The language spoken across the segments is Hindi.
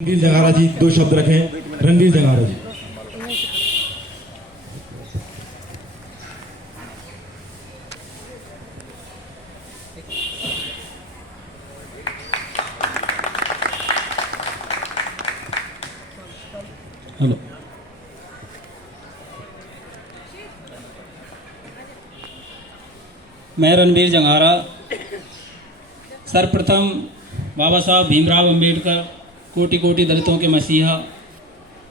रणवीर जंगारा जी 2 शब्द रखें। रणवीर जंगारा जी। हेलो। मैं रणवीर जंगारा सर्वप्रथम बाबा साहब भीमराव अंबेडकर कोटि कोटि दलितों के मसीहा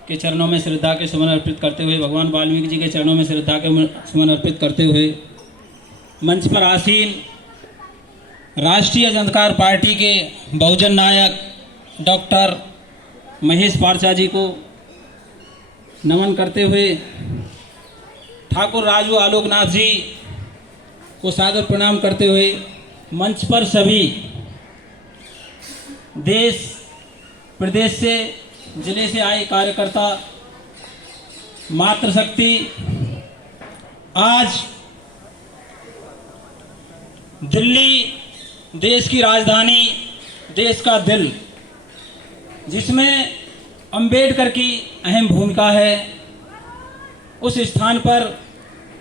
के चरणों में श्रद्धा के सुमन अर्पित करते हुए, भगवान वाल्मीकि जी के चरणों में श्रद्धा के सुमन अर्पित करते हुए मंच पर आसीन राष्ट्रीय जनता पार्टी के बहुजन नायक डॉक्टर महेश पारसा जी को नमन करते हुए, ठाकुर राजू आलोकनाथ जी को सादर प्रणाम करते हुए, मंच पर सभी देश प्रदेश से जिले से आए कार्यकर्ता, मातृशक्ति, आज दिल्ली देश की राजधानी, देश का दिल, जिसमें अंबेडकर की अहम भूमिका है, उस स्थान पर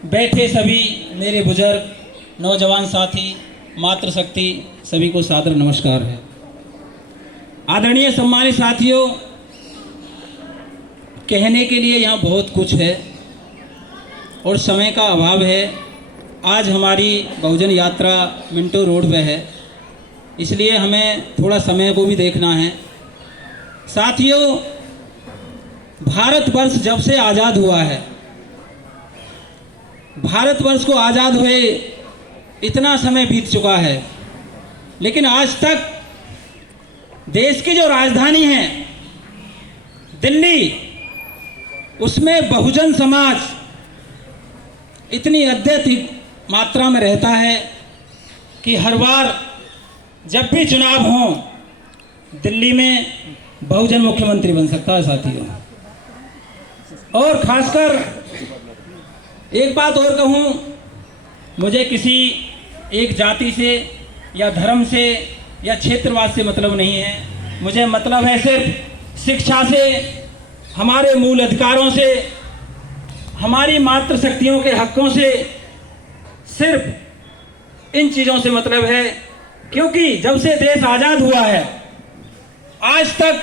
बैठे सभी मेरे बुजुर्ग, नौजवान साथी, मातृशक्ति, सभी को सादर नमस्कार है। आदरणीय सम्मानित साथियों, कहने के लिए यहाँ बहुत कुछ है और समय का अभाव है। आज हमारी बहुजन यात्रा मिंटो रोड पे है, इसलिए हमें थोड़ा समय को भी देखना है। साथियों, भारतवर्ष जब से आज़ाद हुआ है, भारतवर्ष को आज़ाद हुए इतना समय बीत चुका है, लेकिन आज तक देश की जो राजधानी है दिल्ली, उसमें बहुजन समाज इतनी अत्यधिक मात्रा में रहता है कि हर बार जब भी चुनाव हो, दिल्ली में बहुजन मुख्यमंत्री बन सकता है साथियों। और खासकर एक बात और कहूँ, मुझे किसी एक जाति से या धर्म से या क्षेत्रवाद से मतलब नहीं है। मुझे मतलब है सिर्फ शिक्षा से, हमारे मूल अधिकारों से, हमारी मातृशक्तियों के हकों से, सिर्फ इन चीज़ों से मतलब है। क्योंकि जब से देश आज़ाद हुआ है, आज तक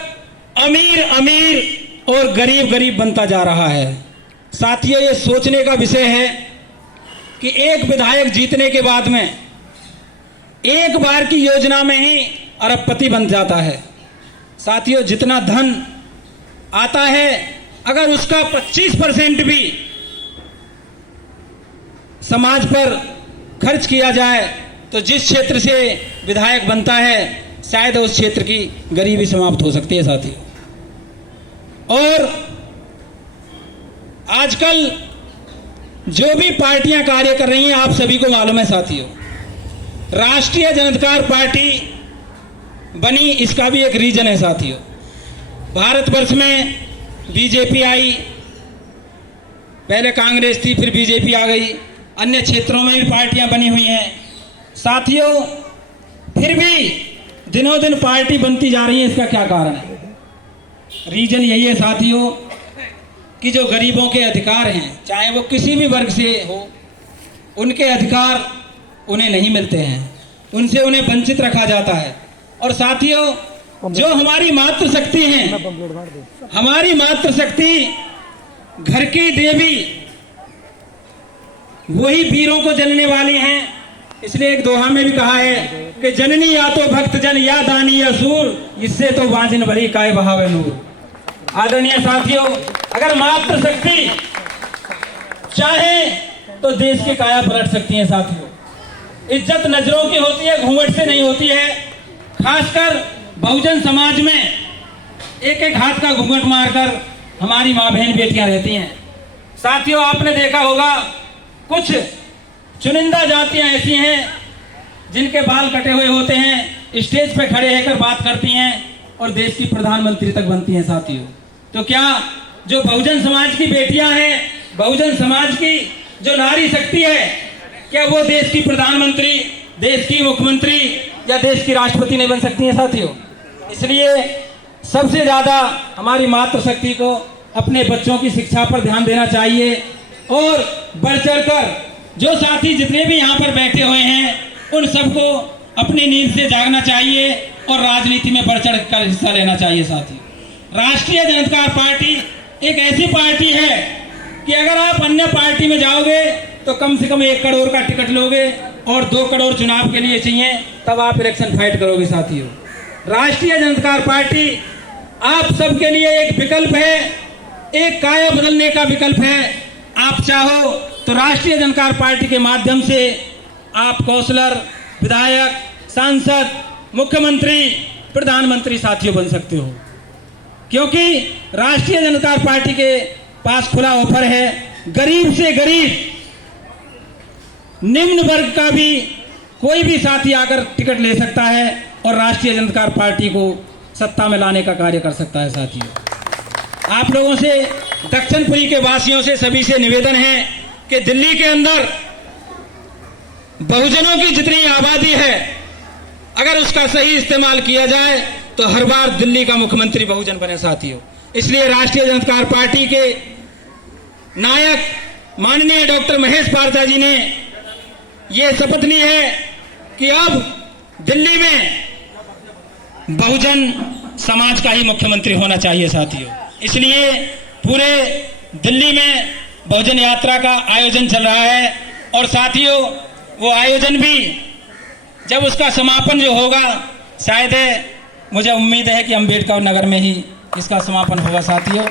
अमीर अमीर और गरीब गरीब बनता जा रहा है। साथियों, ये सोचने का विषय है कि एक विधायक जीतने के बाद में एक बार की योजना में ही अरबपति बन जाता है। साथियों, जितना धन आता है, अगर उसका 25% भी समाज पर खर्च किया जाए तो जिस क्षेत्र से विधायक बनता है, शायद उस क्षेत्र की गरीबी समाप्त हो सकती है साथियों। और आजकल जो भी पार्टियां कार्य कर रही हैं, आप सभी को मालूम है साथियों, राष्ट्रीय जनता पार्टी बनी, इसका भी एक रीजन है साथियों। भारतवर्ष में बीजेपी आई, पहले कांग्रेस थी, फिर बीजेपी आ गई, अन्य क्षेत्रों में भी पार्टियां बनी हुई हैं साथियों। फिर भी दिनों दिन पार्टी बनती जा रही है, इसका क्या कारण है? रीजन यही है साथियों कि जो गरीबों के अधिकार हैं, चाहे वो किसी भी वर्ग से हो, उनके अधिकार उन्हें नहीं मिलते हैं, उनसे उन्हें वंचित रखा जाता है। और साथियों, जो हमारी मातृशक्ति है, हमारी मातृशक्ति घर की देवी, वही वीरों को जलने वाली हैं। इसलिए एक दोहा में भी कहा है कि जननी या तो भक्त जन या दानी या सूर, इससे तो वाजिन भरी काय बहावे नूर। आदरणीय साथियों, अगर मातृशक्ति चाहे तो देश की काया पलट सकती है साथियों। इज्जत नजरों की होती है, घूंघट से नहीं होती है। खासकर बहुजन समाज में एक एक हाथ का घूंघट मारकर हमारी माँ बहन बेटियां रहती हैं साथियों। आपने देखा होगा, कुछ चुनिंदा जातियां ऐसी हैं जिनके बाल कटे हुए होते हैं, स्टेज पे खड़े रहकर बात करती हैं और देश की प्रधानमंत्री तक बनती हैं साथियों। तो क्या जो बहुजन समाज की बेटियां हैं, बहुजन समाज की जो नारी शक्ति है, क्या वो देश की प्रधानमंत्री, देश की मुख्यमंत्री या देश की राष्ट्रपति नहीं बन सकती हैं साथियों? इसलिए सबसे ज़्यादा हमारी मातृशक्ति को अपने बच्चों की शिक्षा पर ध्यान देना चाहिए और बढ़ चढ़कर जो साथी जितने भी यहाँ पर बैठे हुए हैं उन सबको अपनी नींद से जागना चाहिए और राजनीति में बढ़ चढ़ कर हिस्सा लेना चाहिए। साथी, राष्ट्रीय जनता पार्टी एक ऐसी पार्टी है कि अगर आप अन्य पार्टी में जाओगे तो कम से कम 1 करोड़ का टिकट लोगे और 2 करोड़ चुनाव के लिए चाहिए, तब आप इलेक्शन फाइट करोगे। साथियों, राष्ट्रीय जनता पार्टी आप सबके लिए एक विकल्प है, एक काया बदलने का विकल्प है। आप चाहो तो राष्ट्रीय जनता पार्टी के माध्यम से आप काउंसलर, विधायक, सांसद, मुख्यमंत्री, प्रधानमंत्री साथियों बन सकते हो, क्योंकि राष्ट्रीय जनता पार्टी के पास खुला ऑफर है। गरीब से गरीब, निम्न वर्ग का भी कोई भी साथी आकर टिकट ले सकता है और राष्ट्रीय जनता पार्टी को सत्ता में लाने का कार्य कर सकता है। साथियों, आप लोगों से, दक्षिणपुरी के वासियों से, सभी से निवेदन है कि दिल्ली के अंदर बहुजनों की जितनी आबादी है, अगर उसका सही इस्तेमाल किया जाए तो हर बार दिल्ली का मुख्यमंत्री बहुजन बने। साथियों, इसलिए राष्ट्रीय जनता पार्टी के नायक माननीय डॉक्टर महेश पारजा जी ने यह शपथ ली है कि अब दिल्ली में बहुजन समाज का ही मुख्यमंत्री होना चाहिए। साथियों, इसलिए पूरे दिल्ली में बहुजन यात्रा का आयोजन चल रहा है और साथियों, वो आयोजन भी जब उसका समापन जो होगा, शायद मुझे उम्मीद है कि अम्बेडकर नगर में ही इसका समापन होगा। साथियों,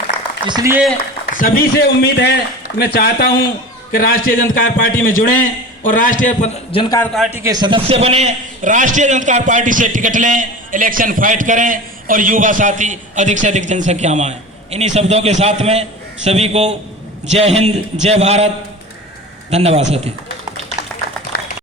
इसलिए सभी से उम्मीद है, मैं चाहता हूं कि राष्ट्रीय जनता पार्टी में जुड़ें और राष्ट्रीय जनता पार्टी के सदस्य बने, राष्ट्रीय जनता पार्टी से टिकट लें, इलेक्शन फाइट करें और युवा साथी अधिक से अधिक जनसंख्या में आए। इन्हीं शब्दों के साथ में सभी को जय हिंद, जय भारत, धन्यवाद। साथी।